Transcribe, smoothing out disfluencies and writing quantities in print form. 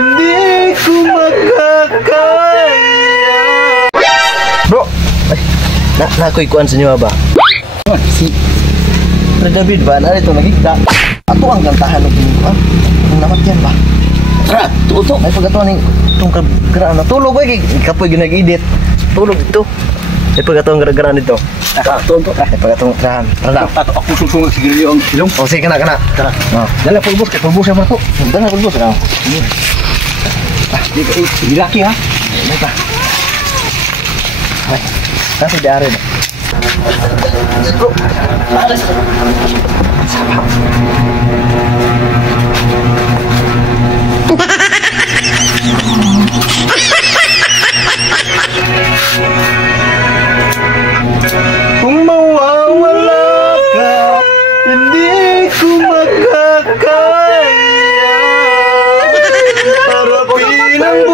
hindi ko makakaya. Bro, nakuikuan sa inyo ba? Si Fred David ba? Ano ito nagigda? Ato ang kantahan ng pinukuan. Ang namat yan ba? Tara, tuto. Ay pagkatuan itong kagraan na tulog ba? Ikapoy ginag-edit. Tulog ito. Ay pagkatuan kagraan dito. Tuto. Ay pagkatuan kagraan. Tara. Ako susungag siguro yung ilong. O sige, kana. Tara. Dala pulbos, kaya pulbos siya ko. Dala pulbos ka. Di ka ilaki ha. Ay pa. Ay, nasa diari na. Bro, alas. Sama. Kung mawawala ka, hindi ko makakaya. Harapin ang